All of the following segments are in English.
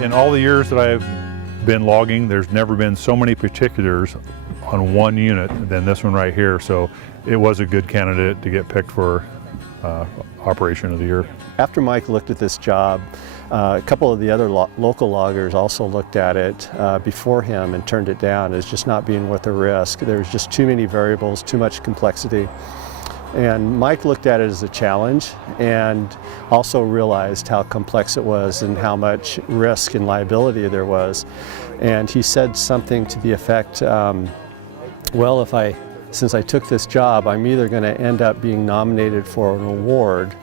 In all the years that I've been logging, there's never been so many particulars on one unit than this one right here. So it was a good candidate to get picked for operation of the year. After Mike looked at this job, a couple of the other local loggers also looked at it before him and turned it down as just not being worth the risk. There's just too many variables, too much complexity. And Mike looked at it as a challenge and also realized how complex it was and how much risk and liability there was. And he said something to the effect, well, since I took this job, I'm either going to end up being nominated for an award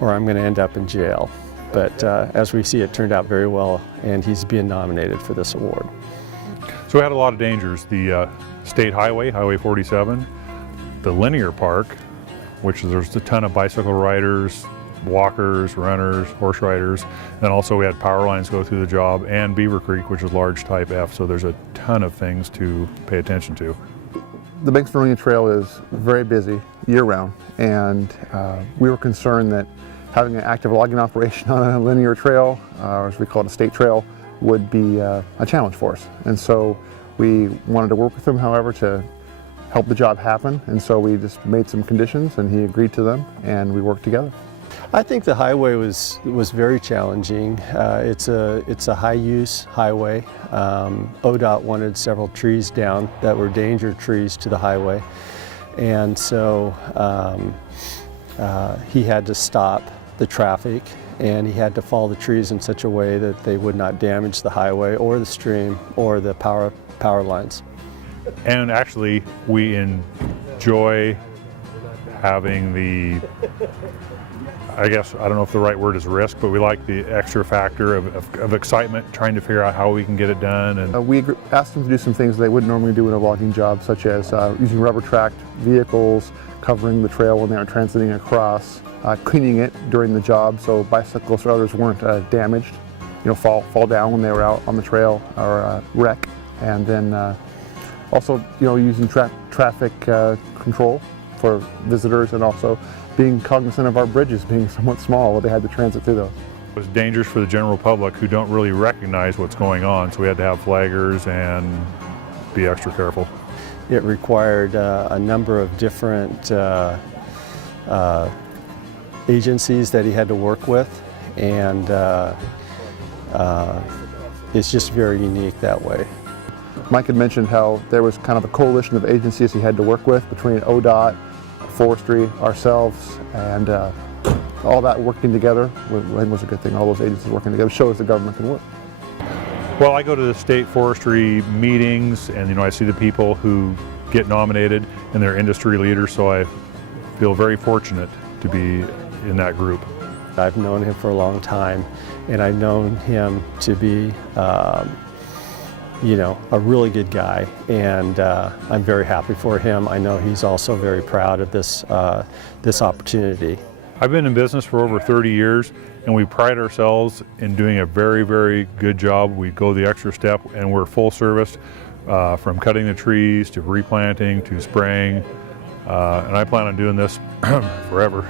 or I'm going to end up in jail. But as we see, it turned out very well, and he's being nominated for this award. So we had a lot of dangers. The state highway, Highway 47, the linear park, which there's a ton of bicycle riders, walkers, runners, horse riders. And also we had power lines go through the job, and Beaver Creek, which is large type F. So there's a ton of things to pay attention to. The Banks Linear Trail is very busy year-round, and we were concerned that having an active logging operation on a linear trail, or as we call it a state trail, would be a challenge for us. And so we wanted to work with him, however, to help the job happen. And so we just made some conditions, and he agreed to them, and we worked together. I think the highway was very challenging. It's a high-use highway. ODOT wanted several trees down that were danger trees to the highway, and so he had to stop the traffic, and he had to follow the trees in such a way that they would not damage the highway or the stream or the power lines. And actually, we enjoy having the, I guess, I don't know if the right word is risk, but we like the extra factor of excitement, trying to figure out how we can get it done. And we asked them to do some things they wouldn't normally do in a logging job, such as using rubber-tracked vehicles, covering the trail when they were transiting across, cleaning it during the job so bicyclists or others weren't damaged, fall down when they were out on the trail or wreck, and then also using traffic control for visitors, and also being cognizant of our bridges being somewhat small, they had to transit through those. it was dangerous for the general public who don't really recognize what's going on, so we had to have flaggers and be extra careful. It required a number of different agencies that he had to work with, and it's just very unique that way. Mike had mentioned how there was kind of a coalition of agencies he had to work with between ODOT, Forestry, ourselves, and all that working together was a good thing. All those agencies working together shows the government can work. Well, I go to the state forestry meetings, and I see the people who get nominated, and they're industry leaders, so I feel very fortunate to be in that group. I've known him for a long time, and I've known him to be a really good guy, and I'm very happy for him. I know he's also very proud of this opportunity. I've been in business for over 30 years, and we pride ourselves in doing a very, very good job. We go the extra step, and we're full service from cutting the trees to replanting to spraying, and I plan on doing this forever.